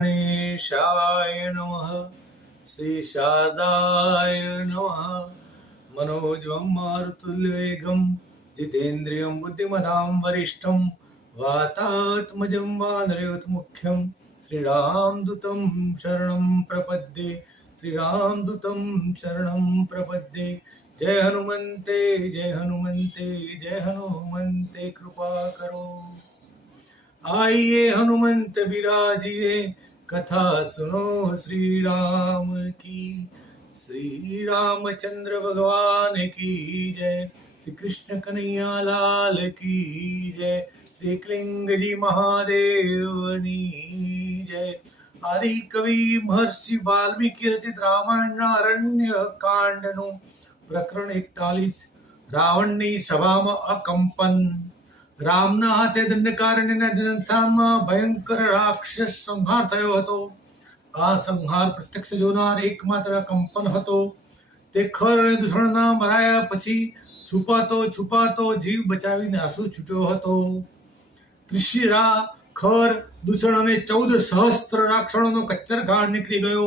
गणेशाय नमः। श्री शारदाय नमः। मनोजवं मारुतुल्यवेगं जितेन्द्रियं बुद्धिमतां वरिष्ठं वातात्मजं वानरयोतमुख्यं श्रीरामदूतं शरणं प्रपद्ये। श्रीरामदूतं शरणं प्रपद्ये। जय हनुमन्ते जय हनुमन्ते जय हनुमन्ते कृपा करो। आइए हनुमंत विराजिए कथा सुनो श्री राम की। श्री रामचंद्र भगवान की जय। श्री कृष्ण कन्हैया लाल की जय। श्री क्लिंग जी महादेवनी जय। आदि कवि महर्षि वाल्मीकि रचित रामायण अरण्य कांड નું પ્રકરણ 41 રાવણની સભામાં અકંપન। રામના હાથે દંડકારણ્યના જનસ્થાનમાં ભયંકર રાક્ષસ સંહાર થયો હતો। આ સંહાર પ્રત્યક્ષ જોનાર એકમાત્ર કંપન હતો। તે ખર અને દૂષણના મરાયા પછી છુપાતો છુપાતો જીવ બચાવીને આંસુ છૂટ્યો હતો। ત્રિશિરા ખર દૂષણ અને 14 સહસ્ત્ર રાક્ષણોનો કચ્ચરઘાટ નીકળી ગયો।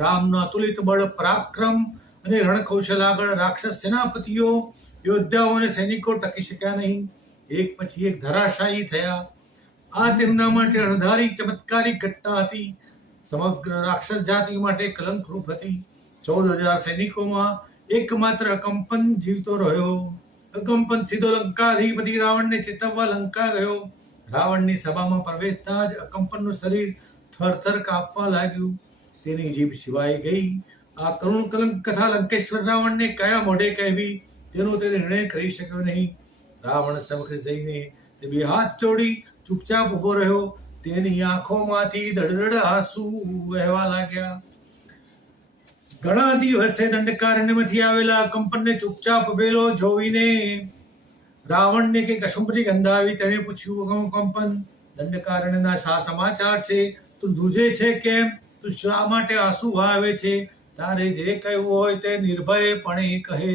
રામનો અતુલિત બળ પરાક્રમ અને રણકૌશલ આગળ રાક્ષસ સેનાપતિઓ યોદ્ધાઓ અને સૈનિકો ટકી શક્યા નહીં। એક પછી એક ધરાશાયી થયા। આ તેમના માટે અણધારી ચમત્કારિક ઘટના હતી। સમગ્ર રાક્ષસ જાતિ માટે કલંકરૂપ હતી। 14,000 સૈનિકોમાં એકમાત્ર અકંપન જીવતો રહ્યો। અકંપન સીધો લંકાધિપતિ રાવણને ચેતવવા લંકા ગયો। રાવણની સભામાં પ્રવેશતા જ અકંપનનું શરીર થરથર કાપવા લાગ્યું। તેની જીભ સિવાય ગઈ। આ કરુણ કલંક કથા લંકેશ્વર રાવણને કયા મોઢે કહેવી તેનો તે નિર્ણય કરી શક્યો નહીં। રાવણ સમક્ષ જઈને તે બે હાથ જોડી ચૂપચાપ ઉભો રહ્યો। તેની આંખોમાંથી દળદળ આંસુ વહેવા लाग्યા। ઘણા દિવસે દંડકારણ્યમાંથી આવેલા કંપનને ચૂપચાપ ઉભેલો જોઈને રાવણને કંઈક અશુભની ગંધ આવી। તેણે પૂછ્યું, કંપન, દંડકારણ્યના શા સમાચાર છે? તું ધ્રુજે છે કેમ? તું શા માટે આંસુ વહાવે છે? તારે જે કહેવું હોય તે નિર્ભયપણે કહે।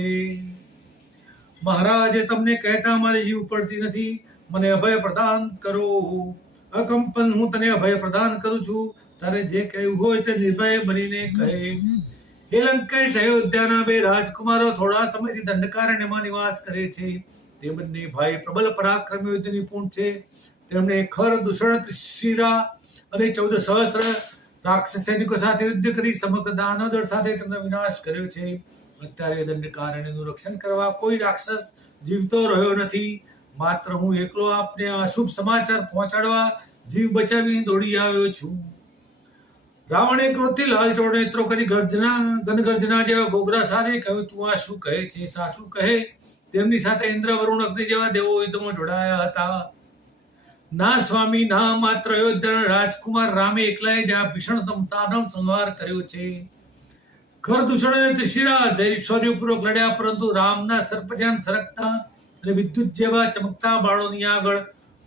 મહારાજ, તમને કહેતા મારી જીવ પડતી નથી। મને અભય પ્રદાન કરો। અકંપન, હું તને અભય પ્રદાન કરું છું। તારે જે કહેવું હોય તે નિર્ભય બનીને કહે। હે લંકેશ, અયોધ્યાના બે રાજકુમારો થોડા સમયથી દંડકારણ્યમાં નિવાસ કરે છે। તે બંને ભાઈ પ્રબલ પરાક્રમી યુદ્ધ નિપુણ છે। તેમણે ખર દૂષણ ત્રિશિરા અને 14 સહસ્ત્ર રાક્ષસ સૈનિકો સાથે યુદ્ધ કરી સમગ્ર દાનવદળ સાથે તેમનો વિનાશ કર્યો છે। અત્યારે દંડકારણ્યનું રક્ષણ કરવા કોઈ રાક્ષસ જીવતો રહ્યો નથી। માત્ર હું એકલો આપને આ શુભ સમાચાર પહોંચાડવા જીવ બચાવી દોડી આવ્યો છું। રાવણે ક્રોધથી લાલચોળ નેત્રો કરી ગનગર્જના જેવા ગોગરા સાથે કહ્યું, તું આ શું કહે છે? સાચું કહે। તેમની સાથે ઇન્દ્ર, વરુણ, અગ્નિ જેવા દેવો યુદ્ધમાં જોડાયા હતા। ના સ્વામી, ના, માત્ર અયોધ્યાના રાજકુમાર રામે એકલાએ જ આ ભીષણ દાનવ સંહાર કર્યો છે। ખર દૂષણ અને ત્રિશિરા ધૈર્યપૂર્વક લડ્યા, પરંતુ રામના સર્પજાન સરકતા અને વિદ્યુત જેવા ચમકતા બાણોની આગળ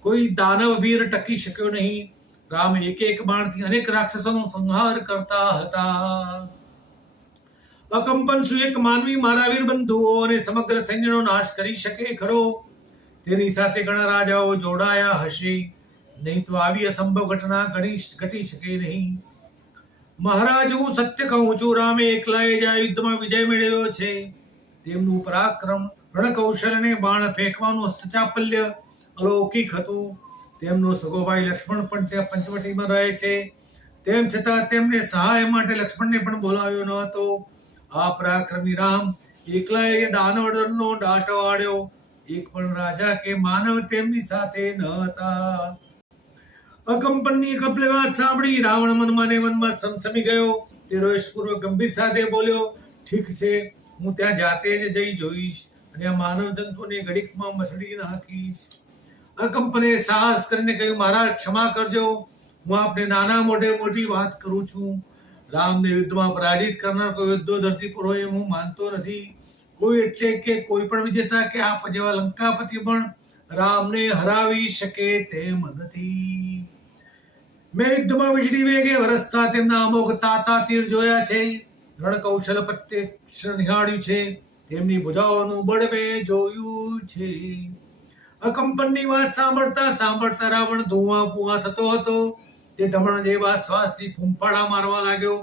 કોઈ દાનવ વીર ટકી શક્યો નહીં। રામ એક એક બાણથી અનેક રાક્ષસોનો સંહાર કરતા હતા। અકંપન, શું એક માનવી મારા વીર બંધુઓ અને સમગ્ર સૈન્યનો નાશ કરી શકે ખરો? તેની સાથે ઘણા રાજાઓ જોડાયા હશે, નહીં તો આવી અસંભવ ઘટના ઘટી શકે નહીં। મહારાજ, હું સત્ય કહું છું, રામે એકલાએ જ આ યુદ્ધમાં વિજય મેળવ્યો છે। તેમનું પરાક્રમ, રણકૌશલ અને બાણ ફેંકવાનું હસ્તચાપલ્ય અલૌકિક હતું। તેમનો સગો ભાઈ લક્ષ્મણ પણ ત્યાં પંચવટીમાં રહે છે। તેમ છતાં તેમને સહાય માટે લક્ષ્મણને પણ બોલાવ્યો ન હતો। આ પરાક્રમી રામ એકલાએ દાનવદળનો દાટ વાળ્યો। એક પણ રાજા કે માનવ તેમની સાથે ન હતા। અકંપનની કપલે વાત સાંભળી રાવણ મનમાં ને મનમાં સમસમી ગયો। તે રોષપૂર્વક ગંભીર સાથે બોલ્યો, ઠીક છે, હું ત્યાં જાતે જ જઈ જોઈશ અને આ માનવ જંતુને ઘડીકમાં મસળી નાખીશ। અકંપને સાહસ કરીને કહ્યું, મહારાજ ક્ષમા કરજો, હું આપને નાના મોઢે મોટી વાત કરું છું। રામને યુદ્ધમાં પરાજિત કરનાર કોઈ યુદ્ધો ધરતી પર હોય એમ હું માનતો નથી। કોઈ એટલે કે કોઈ પણ વિજેતા કે આપ જેવા લંકાપતિ પણ રામને હરાવી શકે તેમ નથી। મેં યુદ્ધમાં વીજળી વેગે વરસતા તેમના અમોઘ તાતા તીર જોયા છે। રણકૌશલ પ્રત્યક્ષ નિહાળ્યું છે। તેમની ભુજાઓનું બળ મેં જોયું છે। અકંપનની વાત સાંભળતા સાંભળતા રાવણ ધુઆ પુઆ થતો હતો। તે ધમણ જેવા શ્વાસથી ફૂંફાડા મારવા લાગ્યો.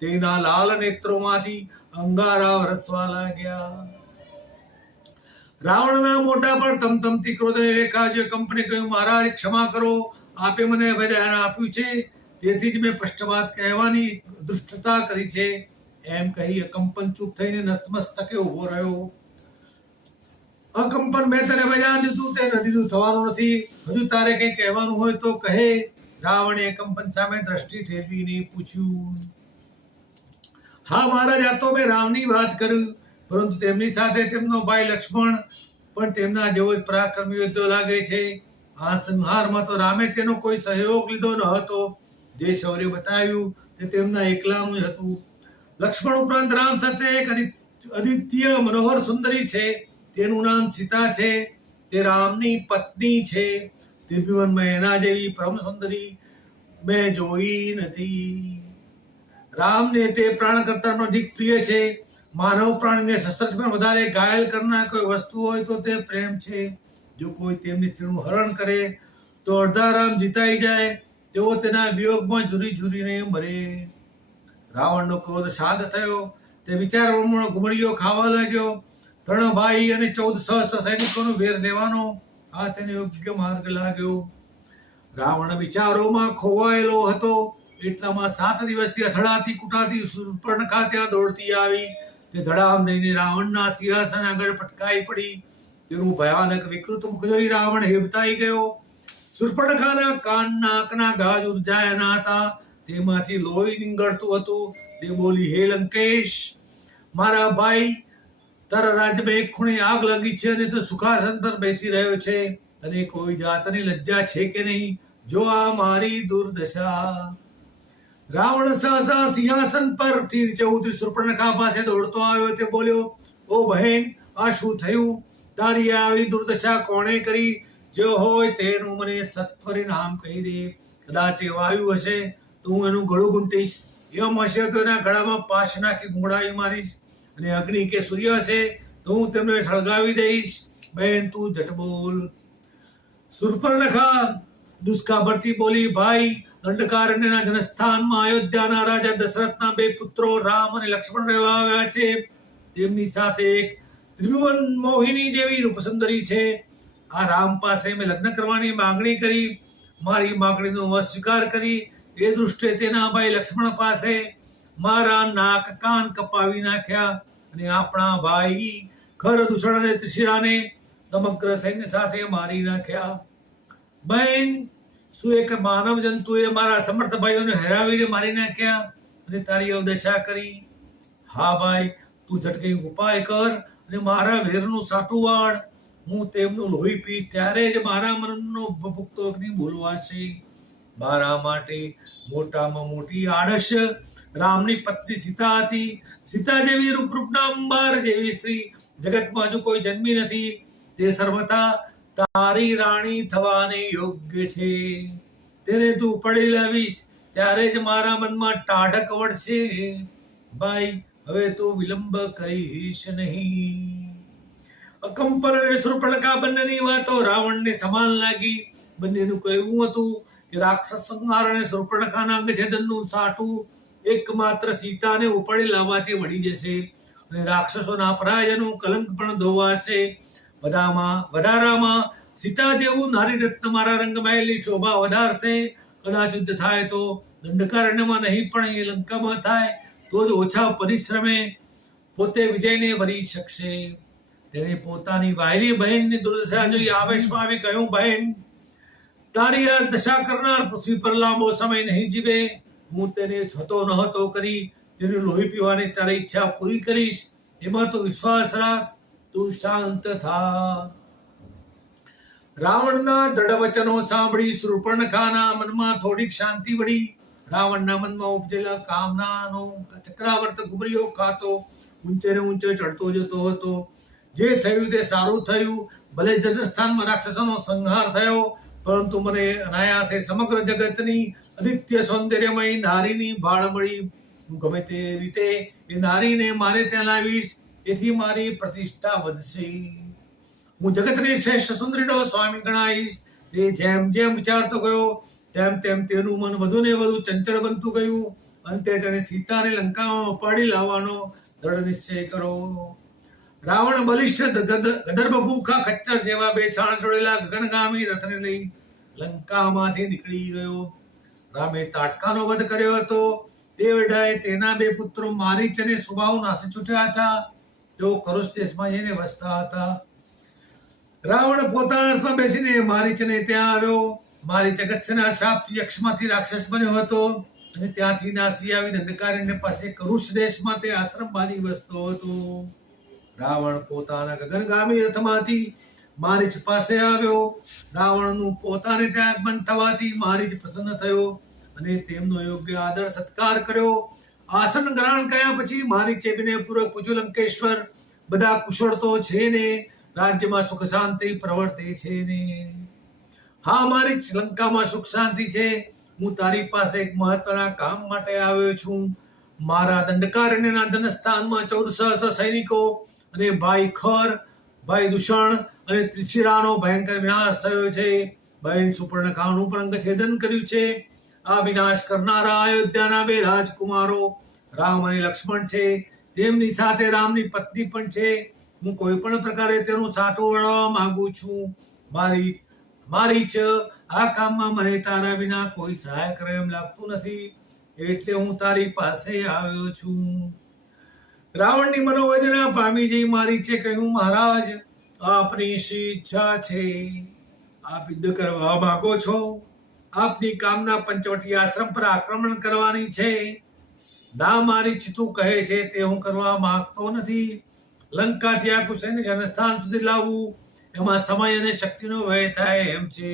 તેના લાલ નેત્રોમાંથી અંગારા વરસવા લાગ્યા. રાવણના મોઢા પર તમતમતી ક્રોધની રેખા જે કંપની કહ્યું, મહારાજ ક્ષમા કરો, આપે મને અભયદાન આપ્યું છે, તેથી જ મેં પક્ષપાત કહેવાની દુષ્ટતા કરી છે. એમ કહી અકંપન ચૂપ થઈને નતમસ્તકે ઉભો રહ્યો. અકંપન, મેં તને અભયદાન દીધું તે દીધું થવાનું નથી. હજુ તારે કંઈ કહેવાનું હોય તો કહે. રાવણે અકંપન સામે દ્રષ્ટિ ઠેરવીને પૂછ્યું. હા મહારાજ, આ તો મેં રામની વાત કરી, પરંતુ તેમની સાથે તેમનો ભાઈ લક્ષ્મણ પણ તેમના જેવો જ પરાક્રમી યોદ્ધો લાગે છે. આ સંહારમાં તો રામે તેનો કોઈ સહયોગ લીધો ન હતો. જે શૌર્ય બતાવ્યું તે તેમના એકલાનું જ હતું. લક્ષ્મણ ઉપરાંત રામ સાથે એક અદિત્ય મનોહર સુંદરી છે. તેનું નામ સીતા છે. તે રામની પત્ની છે. ત્રિભુવનમાં એના જેવી પરમ સુંદરી મેં જોઈ નથી. રામને તે પ્રાણ કરતા પણ અધિક પ્રિય છે. માનવ પ્રાણીને શસ્ત્રથી પણ વધારે ઘાયલ કરનાર કોઈ વસ્તુ હોય તો તે પ્રેમ છે. જો કોઈ તેમની સ્ત્રીનું હરણ કરે તો અડધા રામ જીતાઈ જાય. તેઓ તેના વિયોગમાં ઝૂરી ઝૂરીને મરે. રાવણનો ક્રોધ શાંત થયો. તે વિચાર ઘુમડીઓ ખાવા લાગ્યો. 3 ભાઈ અને 14 સહસ્ત્ર સૈનિકોનો વેર લેવાનો આ તેને યોગ્ય માર્ગ લાગ્યો. રાવણ વિચારોમાં ખોવાયેલો હતો. એટલામાં 7 દિવસથી અથડાતી કુટાતી શૂર્પણખા ત્યાં દોડતી આવી. તે ધડામ દઈને રાવણના સિંહાસન આગળ પટકાઈ પડી. તેનું ભયાનક વિકૃત મુખ જોઈ રાવણ હેબતાઈ ગયો. શૂર્પણખાના કાન નાકના ગાજ ઉરજાયાના હતા. તેમાંથી લોહી નીંગળતું હતું. તે બોલી, હે લંકેશ, મારા ભાઈ, તારા રાજ્યમાં એક ખૂણે આગ લાગી છે અને તું સુખાસન પર બેસી રહ્યો છે. તને કોઈ જાતની લજ્જા છે કે નહીં? જો આ મારી દુર્દશા. રાવણ સહસા સિંહાસન પરથી નીચે ઉતરી શૂર્પણખા પાસે દોડતો આવ્યો. તે બોલ્યો, ઓ બહેન, આ શું થયું? તારી આવી દુર્દશા કોણે કરી? જો હોય તેનું મને સત્વરે નામ કહી દે. કદાચ એ વાયુ હશે તો હું એનું ગળું ઘૂંટીશ. એમ હશે તો એના ગળામાં પાશ નાખી ગુંગળાવી મારીશ. અને અગ્નિ કે સૂર્ય હશે તો હું તેમને સળગાવી દઈશ. બહેન, તું જટ બોલ. શૂર્પણખા દુષ્કાભરતી બોલી, ભાઈ, દંડકારણ્યના જનસ્થાનમાં અયોધ્યાના રાજા દશરથના 2 પુત્રો રામ અને લક્ષ્મણ રહેવા આવ્યા છે. તેમની સાથે એક ત્રિભુવન મોહિની જેવી રૂપસુંદરી છે. આ રામ પાસે મેં લગ્ન કરવાની માંગણી કરી. મારી માંગણીનો અસ્વીકાર કરી. એ દૃષ્ટિએ તેના ભાઈ લક્ષ્મણ પાસે મારા નાક કાન કપાવી નાખ્યા અને આપણા ભાઈ ખરદૂષણ અને ત્રિશિરાને સમગ્ર સૈન્ય સાથે મારી નાખ્યા. બહેન, શું એક માનવ જંતુએ મારા સમર્થ ભાઈઓને હેરાવીને મારી નાખ્યા અને તારી અવદશા કરી? હા ભાઈ, તું ઝટકે ઉપાય કર અને મારા વેરનું સાટું વાળ. હું તેમનું લોહી પીશ ત્યારે જ મારા મનનો ભભૂકતો અગ્નિ બોલવાશે. મારા માટે મોટામાં મોટી આળસ રામની પત્ની સીતા હતી. સીતા જેવી રૂપરૂપના અંબાર જેવી સ્ત્રી જગતમાં હજુ કોઈ જન્મી નથી. તે સર્વથા તારી રાણી થવાને યોગ્ય છે. તેને તું પડી લાવીશ ત્યારે જ મારા મનમાં ટાઢક વળશે. ભાઈ, હવે તું વિલંબ કરીશ નહીં. અકંપન અને શૂર્પણખા બંનેની વાતો રાવણને સમાન લાગી. બંનેનું કહેવું હતું કે રાક્ષસ સંહાર અને શૂર્પણખાના અંગછેદનનું સાટું એકમાત્ર સીતાને ઉપાડી લાવવાથી મળી જશે અને રાક્ષસોના પરાજયનું કલંક પણ ધોવાશે. વધારામાં સીતા જેવું નારી રત્ન મારા રંગમહેલની શોભા વધારશે. કદાચ યુદ્ધ થાય તો દંડકારણ્યમાં નહીં પણ એ લંકામાં થાય તો જ ઓછા પરિશ્રમે પોતે વિજયને વરી શકશે. તેને પોતાની વાયલી બહેનની દુર્દશા જોઈ આવેશમાં આવી કહ્યું, બહેન, તારી આ દશા કરનાર પૃથ્વી પર લાંબો સમય નહીં જીવે. હું તેને હતો ન હતો કરી તેનું લોહી પીવાની તારી ઈચ્છા પૂરી કરીશ. એમાં તો વિશ્વાસ રાખ. તું શાંત થા. રાવણના દ્રઢ વચનો સાંભળી શૂર્પણખાના મનમાં થોડીક શાંતિ વળી. રાવણના મનમાં ઉપજેલા કામનાનો ચક્રાવર્ત ઘુમરીઓ ખાતો ઊંચે ને ઊંચે ચડતો જતો હતો. જે થયું તે સારું થયું. ભલે જનસ્થાનમાં રાક્ષસોનો સંહાર થયો, પરંતુ મને અનાયાસે સમગ્ર જગતની અદિત્ય સૌંદર્યમય નારીની ભાળ મળી. હું ગમે તે રીતે એ નારીને મારે ત્યાં લાવીશ. એથી મારી પ્રતિષ્ઠા વધશે. હું જગતની શ્રેષ્ઠ સુંદરીનો સ્વામી ગણાઈશ. તે જેમ જેમ વિચારતો ગયો તેમ તેમ તેનું મન વધુ ને વધુ ચંચળ બનતું ગયું. અંતે તેણે સીતાને લંકામાં ઉપાડી લાવવાનો દ્રઢ નિશ્ચય કર્યો. રાવણ બલિષ્ઠ ગદર્ભ ભૂખા ખચ્ચર જેવા બે સાણ જોડેલા ગગનગામી રથને લઈ લંકામાંથી નીકળી ગયો. રામે તાટકાનો વધ કર્યો હતો. તે વેળાએ તેના બે પુત્રો મારીચ અને સુબાહુ નાસી છૂટ્યા હતા. તેઓ કરુષ દેશમાં જઈને વસતા હતા. રાવણ પોતાના રથમાં બેસીને મારીચને ત્યાં આવ્યો. મારીચ અગત્યના શાપથી યક્ષમાંથી રાક્ષસ બન્યો હતો અને ત્યાંથી નાસી આવી દંડકારણ્ય પાસે કરુષ દેશમાં તે આશ્રમ બાંધી વસતો હતો. રાવણ પોતાના ગગનગામી રથમાંથી મારીચ પાસે આવ્યો. રાવણનું પોતાને ત્યાં આગમન થવાથી મારીચ પ્રસન્ન થયો અને તેમનો યોગ્ય આદર સત્કાર કર્યો. આસન ગ્રહણ કર્યા પછી મારીચે વિનયપૂર્વક પૂછ્યું, લંકેશ્વર, બધા કુશળ તો છે ને? રાજ્યમાં સુખ શાંતિ પ્રવર્તે છે ને? હા મારીચ, લંકામાં સુખ શાંતિ છે. હું તારી પાસે એક મહત્વના કામ માટે આવ્યો છું. મારા દંડકારણ્યના ધનસ્થાનમાં 14 સહસ્ત્ર સૈનિકો અને ભાઈ ખર, ભાઈ દૂષણ અને ત્રિશિરાનો ભયંકર વિનાશ થયો છે. બહેન સુપર્ણખાનું પણ અંગછેદન કર્યું છે. આ વિનાશ કરનારા અયોધ્યાના બે રાજકુમારો રામ અને લક્ષ્મણ છે. તેમની સાથે રામની પત્ની પણ છે. હું કોઈ પણ પ્રકારે તેનું સાટું વળવા માંગુ છું. મારીચ, આ કામમાં મને તારા વિના કોઈ સહાય કરે એમ લાગતું નથી, એટલે હું તારી પાસે આવ્યો છું. રાવણની મનોવેદના પામી જઈ મારીચે કહ્યું, મહારાજ, આપની શી ઈચ્છા છે? આપ યુદ્ધ કરવા માંગો છો? આપની કામના પંચવટી આશ્રમ પર આક્રમણ કરવાની છે? ના મારીચ, તું કહે છે તે હું કરવા માંગતો નથી. લંકાથી આ કુશળને જનસ્થાન સુધી લાવવું એમાં સમય અને શક્તિનો વ્યય થાય એમ છે.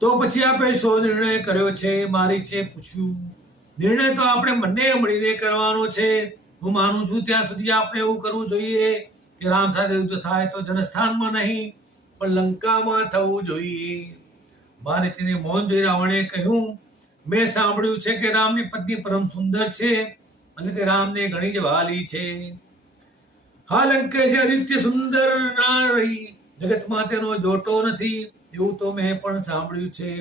તો પછી આપણે શો નિર્ણય કર્યો છે? મારીચે પૂછ્યું. નિર્ણય તો આપણે બંને મળીને કરવાનો છે. હું માનું છું ત્યાં સુધી આપણે એવું કરવું જોઈએ કે રામ સાથે યુદ્ધ થાય તો જનસ્થાનમાં નહીં પણ લંકામાં થવું જોઈએ. મારીચને મૌન જોઈ રાવણે કહ્યું, મેં સાંભળ્યું છે કે રામની પત્ની પરમ સુંદર છે અને તે રામને ઘણી જ વહાલી છે. હા લંકેશ, આદિત્ય સુંદર ના રહી જગતમાં તેનો જોટો નથી એવું તો મેં પણ સાંભળ્યું છે.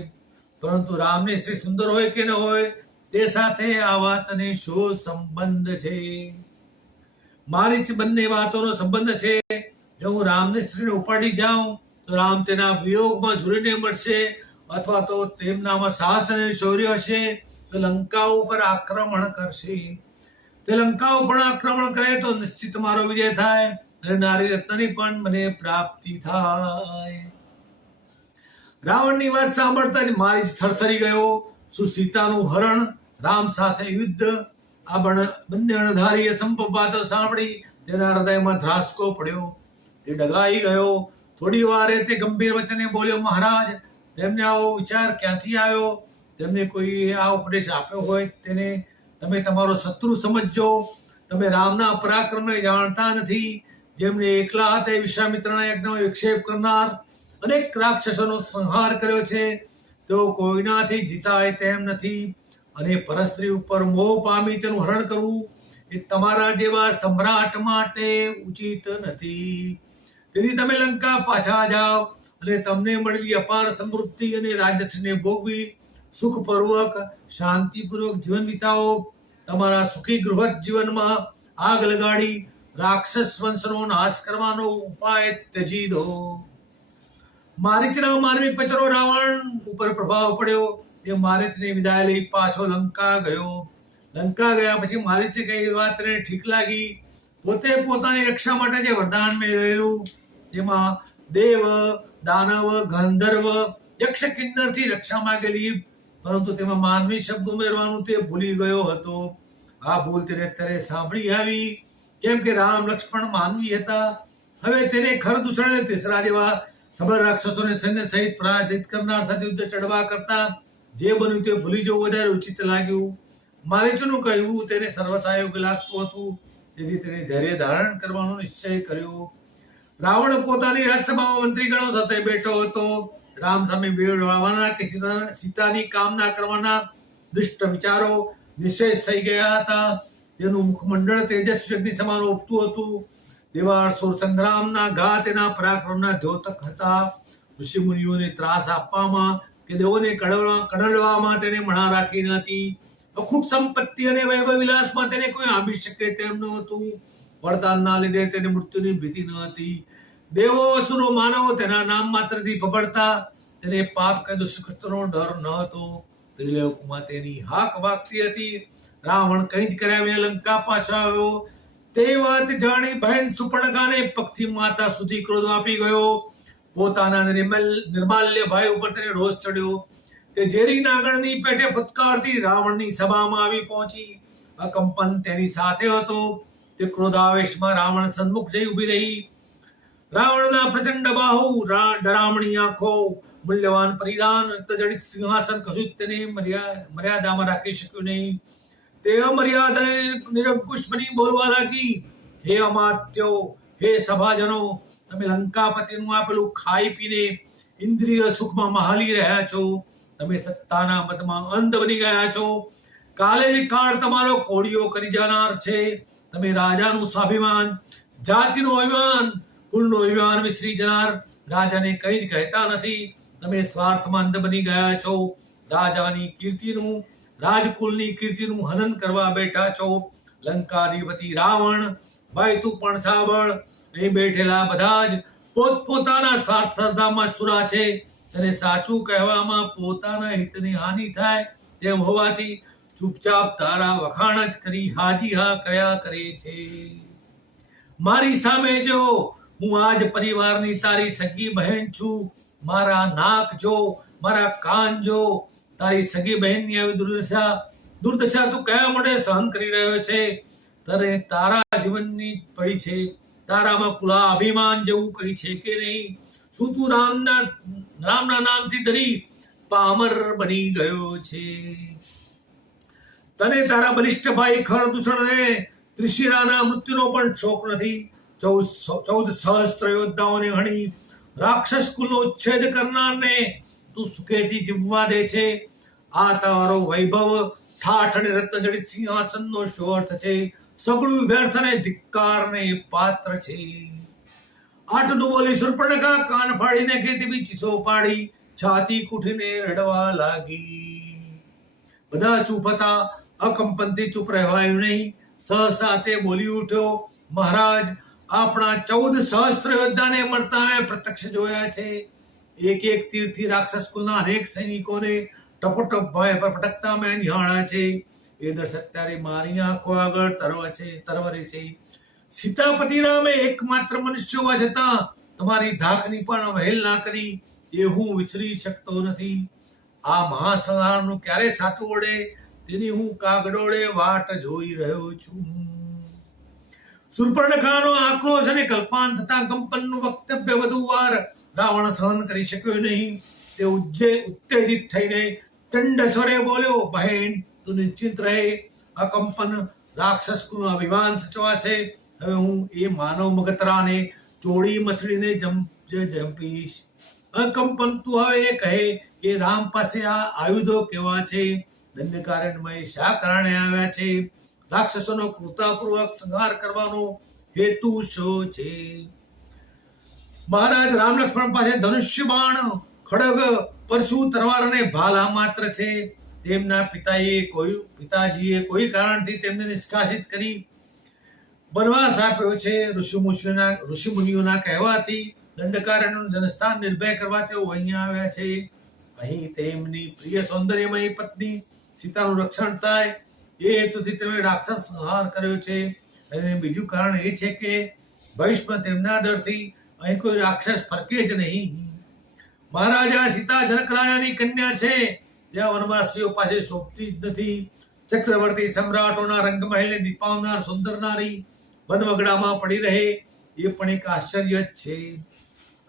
પરંતુ રામની સ્ત્રી સુંદર હોય કે ન હોય તે સાથે આ વાતને શો સંબંધ છે? મારીચ, બંને વાતોનો સંબંધ છે. જો હું રામની સ્ત્રીને ઉપાડી જાઉં તો રામ તેના વિયોગમાં ઝૂરીને મળશે, અથવા તો તેમનામાં સાહસ અને શૌર્ય હશે તો લંકા ઉપર આક્રમણ કરશે. તે લંકા ઉપર આક્રમણ કરે તો નિશ્ચિત મારો વિજય થાય અને નારી રત્નની પણ મને પ્રાપ્તિ થાય. રાવણની વાત સાંભળતા જ મારીચ થરથરી ગયો. શું સીતાનું હરણ, રામ સાથે યુદ્ધ, આ બંને અણધારી અસંભવ વાતો સાંભળી તેના હૃદયમાં ધ્રાસકો પડ્યો. તે ડગાઈ ગયો. થોડી વારે તે ગંભીર વચને બોલ્યો, મહારાજ, તેમને આવો વિચાર ક્યાંથી આવ્યો? તેમને કોઈ આ ઉપદેશ આપ્યો હોય તેને તમે તમારો શત્રુ સમજજો. તમે રામના પરાક્રમને જાણતા નથી, જેમને એકલા હાથે વિશ્વામિત્રના યજ્ઞમાં વિક્ષેપ કરનાર, અનેક રાક્ષસોનો સંહાર કર્યો છે. તેઓ કોઈનાથી જીતાય તેમ નથી અને પરસ્ત્રી ઉપર મોહ પામી તેનું હરણ કરવું એ તમારા જેવા સમ્રાટ માટે ઉચિત નથી. તેથી તમે લંકા પાછા જાઓ અને તમને મળેલી અપાર સમૃદ્ધિ અને રાજ્યશ્રીને ભોગવી સુખપૂર્વક શાંતિપૂર્વક જીવન વિતાવો. તમારા સુખી ગૃહસ્થ જીવનમાં આગ લગાડી રાક્ષસ વંશનો નાશ કરવાનો ઉપાય ત્યજી દો. મારીચના માર્મિક વચનો રાવણ ઉપર પ્રભાવ પડ્યો. તે મારીચને વિદાય લઈ પાછો લંકા ગયો. લંકા ગયા પછી મારીચે કઈ વાતને ઠીક લાગી. પોતે પોતાની રક્ષા માટે જે વરદાન મેળવેલું જેમાં દેવ, દાનવ, ગંધર્વ, યક્ષ, કિન્નરથી રક્ષા માંગેલી, પરંતુ તેમાં માનવી શબ્દ ઉમેરવાનું તે ભૂલી ગયો હતો. આ ભૂલ તેને અત્યારે સાંભળી આવી. કેમ કે રામ લક્ષ્મણ માનવી હતા. હવે તેને ખર દૂષણ તીસરા જેવા સબળ રાક્ષસોને સૈન્ય સહિત પરાજિત કરનાર સાથે યુદ્ધ ચડવા કરતા જે બન્યું તે ભૂલી જવું વધારે ઉચિત લાગ્યું. મારીચનું કહેવું તેને સર્વથા યોગ્ય લાગતું હતું. તેથી તેને ધૈર્ય ધારણ કરવાનો નિશ્ચય કર્યો. રાવણ પોતાની રાજસભામાં મંત્રીગણો સાથે બેઠો હતો. રામ સામે બેડવાના કે સીતાની કામના કરવાના દુષ્ટ વિચારો નિશ્ચય થઈ ગયા હતા. તેનું મુખમંડળ તેજસ્વી અગ્નિ સમાન ઉઠતું હતું. દેવાળ સુર સંગ્રામના ઘા તેના પરાક્રમના દ્યોતક હતા. ઋષિ મુનિઓને ત્રાસ આપવામાં કે દેવોને કડલવામાં તેને મણા રાખી ન હતી. ખૂબ સંપત્તિ અને વૈભવ વિલાસમાં તેને કોઈ આંબી શકે તેમ ન હતું. વરદાનના લીધે તેને મૃત્યુની ભીતિ ન હતી. દેવો અસુરો માનવો તેના નામ માત્રથી ફફડતા. તેને પાપ કે દુષ્કૃત્યનો ડર ન હતો. ત્રિલોકમાં તેની હાક વાગતી હતી. રાવણ કંઈ જ કર્યા વિના લંકા પાછો આવ્યો. તે વાત જાણી બહેન સુપર્ણખાને પગથી માતા સુધી ક્રોધ આપી ગયો. પોતાના નિર્માલ્ય ભાઈ ઉપર તેને રોષ ચડ્યો. તે ઝેરી નાગણની પેટે ફટકારતી રાવણની સભામાં આવી પહોંચી. અકંપન તેની સાથે હતો. તે ક્રોધાવેશમાં રાવણ સન્મુખ જઈ ઉભી રહી. રાવણના પ્રચંડ બાહુ, ડરામણી આંખો, મૂલ્યવાન પરિધાન, રક્તજડિત સિંહાસન કશું જ તેને મર્યાદામાં રાખી શક્યું નહીં. તે અમર્યાદ અને નિરંકુશ બની બોલવા લાગી. હે અમાત્યો, હે સભાજનો, તમે લંકાપતિનું આપેલું ખાઈ પીને ઇન્દ્રિય સુખમાં મહાલી રહ્યા છો. તમે સત્તાના મતમાં અંધ બની ગયા છો. કાલે જ કાળ તમારો કોળીઓ કરી જનાર છે. તમે રાજાનું સ્વાભિમાન, જાતિનું અભિમાન, કુળનું અભિમાન વિસરી જનાર રાજાને કંઈ જ કહેતા નથી. તમે સ્વાર્થમાં અંધ બની ગયા છો. રાજાની કીર્તિનું, રાજકુલની કીર્તિનું હનન કરવા બેઠા છો. લંકાધિપતિ રાવણ, ભાઈ તું પણ સાંભળ. અહીં બેઠેલા બધા જ પોતપોતાના સ્વાર્થ શ્રદ્ધામાં સુરા છે. તેને સાચું કહેવામાં પોતાના હિતની હાનિ થાય તેમ હોવાથી ચૂપચાપ તારા વખાણ જ કરી હાજી હા કર્યા કરે છે. મારી સામે જો, હું આજ પરિવારની તારી સગી બહેન છું. મારા નાક જો, મારા કાન જો. તારી સગી બહેનની આવી દુર્દશા તું કયા માટે સહન કરી રહ્યો છે? તારા જીવનની પડી છે. તારામાં કુલા અભિમાન જેવું કઈ છે કે નહીં? શું તું રામના નામથી ડરી પામર બની ગયો છે? તને તારા બલિષ્ઠ ભાઈ ખરદૂષણ અને ત્રિશિરાના મૃત્યુનો પણ શોક નથી. 14 સહસ્ત્ર યોદ્ધાઓને હણી રાક્ષસ કુલનો ઉચ્છેદ કરનારને તું સુખેથી જીવવા દે છે. આ તારો વૈભવ, ઠાઠ અને રક્તજડિત સિંહાસનનો શું અર્થ છે? સગળું વ્યર્થ અને ધિક્કારને પાત્ર છે. આટલું બોલી શૂર્પણખા કાન ફાડીને ખેતી ચીસો પાડી છાતી કૂટીને રડવા લાગી. બધા ચૂપ હતા. અકંપનથી ચૂપ રહેવાયું નહીં. સહસા તે બોલી ઉઠ્યો, મહારાજ, આપણા 14 સહસ્ત્ર યોદ્ધાને મળતા મેં પ્રત્યક્ષ જોયા છે. એક એક તીરથી રાક્ષસ કુલના અનેક સૈનિકોને ટપોટપ ભય પર પટકતા મેં નિહાળ્યા છે. એ દર્શક ત્યારે મારી આંખો આગળ તરવરે છે. સીતાપતિ રામે એકમાત્ર મનુષ્ય હોવા છતાં તમારી ધાકની પણ અવહેલના કરી એ હું વિસરી શકતો નથી. આ મહાસંહારનું ક્યારે સાચું વળે તેની હું કાગડોળે વાટ જોઈ રહ્યો છું. શૂર્પણખાનો આક્રોશ અને કલ્પાન થતા કંપનનું વક્તવ્ય વધુ વાર રાવણ સહન કરી શક્યો નહીં. તે ઉત્તેજિત થઈને ચંડ સ્વરે બોલ્યો, બહેન, તું નિશ્ચિંત રહે. અકંપન રાક્ષસ કુલનું અભિમાન સચવાશે. હવે હું એ માનવ મગતરાને ચોળી મછડીને જંપીશ. અકંપન તું હવે એ કહે કે રામ પાસે આ આયુધો કેવા છે? દંડકારણ્યમાં શા કારણે આવ્યા છે? રાક્ષસોનો કૃતાપૂર્વક સંહાર કરવાનો હેતુ શું છે? મહારાજ રામ લક્ષ્મણ પાસે ધનુષ્ય બાણ, ખડગ, પરશુ, તલવાર અને ભાલા માત્ર છે. તેમના પિતાજીએ કોઈ કારણથી તેમને નિષ્કાસિત કરી વનવાસ આપ્યો છે. ઋષિમુનિઓના કહેવાથી દંડકારણ્યનું જનસ્થાન નિર્ભય કરવા તેઓ અહીંયા આવ્યા છે. અહીં તેમની પ્રિય સૌંદર્યમય પત્ની સીતાનું રક્ષણ થાય એ હેતુથી તેમણે રાક્ષસ સંહાર કર્યો છે. અને બીજું કારણ એ છે કે ભવિષ્યમાં તેમના ડરથી અહીં કોઈ રાક્ષસ ફરકે જ નહીં. મહારાજા સીતા જનક રાજાની કન્યા છે. ત્યાં વનવાસીઓ પાસે શોભતી જ નથી. ચક્રવર્તી સમ્રાટોના રંગમહેલને દીપાવનાર સુંદર નારી વનવગડામાં પડી રહે એ પણ એક આશ્ચર્ય જ છે.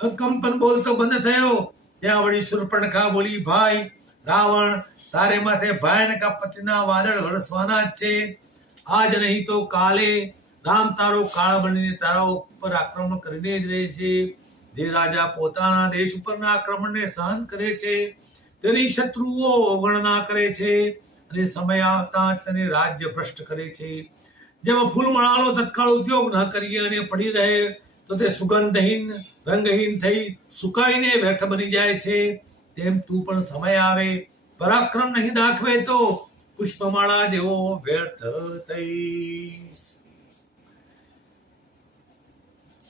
અકંપન બોલતો બંધ થયો. ત્યાં વળી શૂર્પણખા બોલી, ભાઈ રાવણ, તારે માથે ભયાનક આપત્તિના વાદળ વરસવાના જ છે. આજ નહીં તો કાલે રામ તારો કાળ બનીને તારા ઉપર આક્રમણ કરીને જ રહે છે. જે રાજા પોતાના દેશ ઉપરના આક્રમણને સહન કરે છે તેની શત્રુઓ અવગણના કરે છે અને સમય આવતા તેને રાજ્ય ભ્રષ્ટ કરે છે. જેમાં ફૂલમાળાનો તત્કાળ ઉપયોગ ન કરીએ અને પડી રહે તો તે સુગંધહીન, રંગહીન થઈ સુકાઈને વ્યર્થ બની જાય છે. તેમ તું પણ સમય આવે પરાક્રમ નહીં દાખવે તો પુષ્પમાળા જેવો વ્યર્થ થઈશ.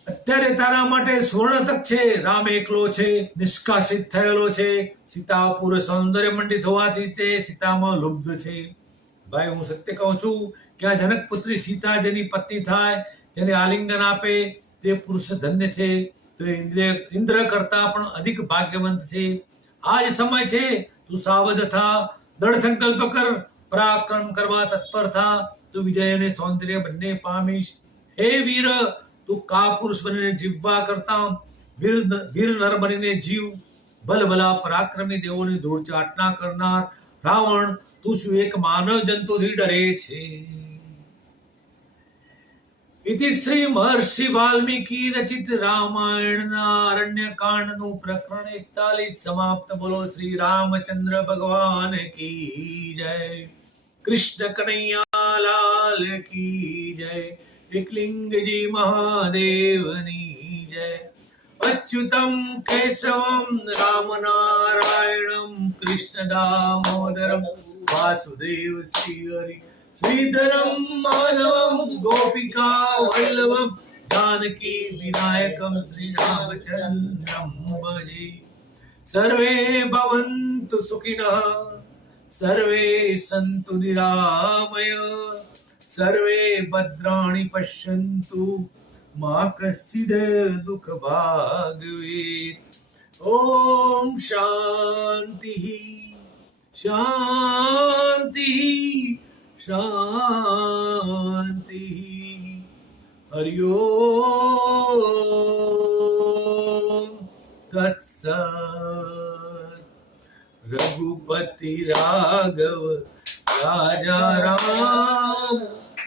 અત્યારે તારા માટે સ્વર્ણ તક છે. રામ એકલો છે, નિષ્કાસિત થયેલો છે. સીતા પૂર્વ સૌંદર્ય મંડિત હોવાથી તે સીતામાં લુબ્ધ છે. ભાઈ હું સત્ય કહું છું કે આ જનક પુત્રી સીતા જેની પત્ની થાય, જેને આલિંગન આપે તે પુરુષ ધન્ય છે. તો ઇન્દ્ર કરતા પણ અધિક ભાગ્યવંત છે. આ જ સમય છે, તું સાવધ થા, દૃઢ સંકલ્પ કર, પરાક્રમ કરવા તત્પર થા, તું વિજય અને સૌંદર્ય બંને પામીશ. હે વીર, તું કા પુરુષ બનીને જીવવા કરતા વીર નર બનીને જીવ. ભલભલા પરાક્રમી દેવોની ધૂળ ચાટના કરનાર રાવણ, તું શું એક માનવ જંતુથી ડરે છે? ઇતિ શ્રી મહર્ષિ વાલ્મીકી રચિત રામાયણના અરણ્યકાંડનું પ્રકરણ 41 સમાપ્ત. બોલો શ્રી રામચંદ્ર ભગવાન કી જય. કૃષ્ણ કનૈયા લાલ કી જય. એકલિંગજી મહાદેવની જય. અચ્યુતમ કેશવમ રામ નારાયણમ કૃષ્ણ દામોદરમ વાસુદેવ શ્રી હરિ શ્રીધરમ માધવમ ગોપિકા વલ્લભમ જાનકી વિનાયકમ શ્રી રામચંદ્રમ ભજે. સર્વે ભવન્તુ સુખિનઃ, સર્વે સન્તુ નિરામય, સર્વે ભદ્રાણિ પશ્યન્તુ મા કશ્ચિદ દુઃખ ભાગ ભવેત. ઓમ શાંતિ શાંતિ શાંતિ. હરિ ઓમ તત્સત. રઘુપતિ રાઘવ રાજા રામ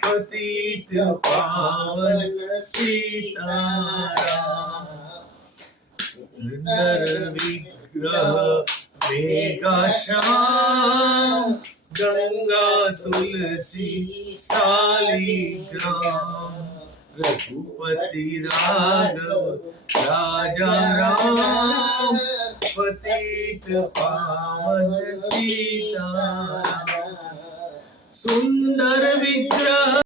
પતિત પાવન સીતારામ. સુંદર વિગ્રહ મેઘા શ્યામ, ગંગા તુલસી શાલિગ્રામ. રઘુપતિ રાઘવ રાજા રામ પતિત પાવન સીતારામ. સુંદર વિગ્રહ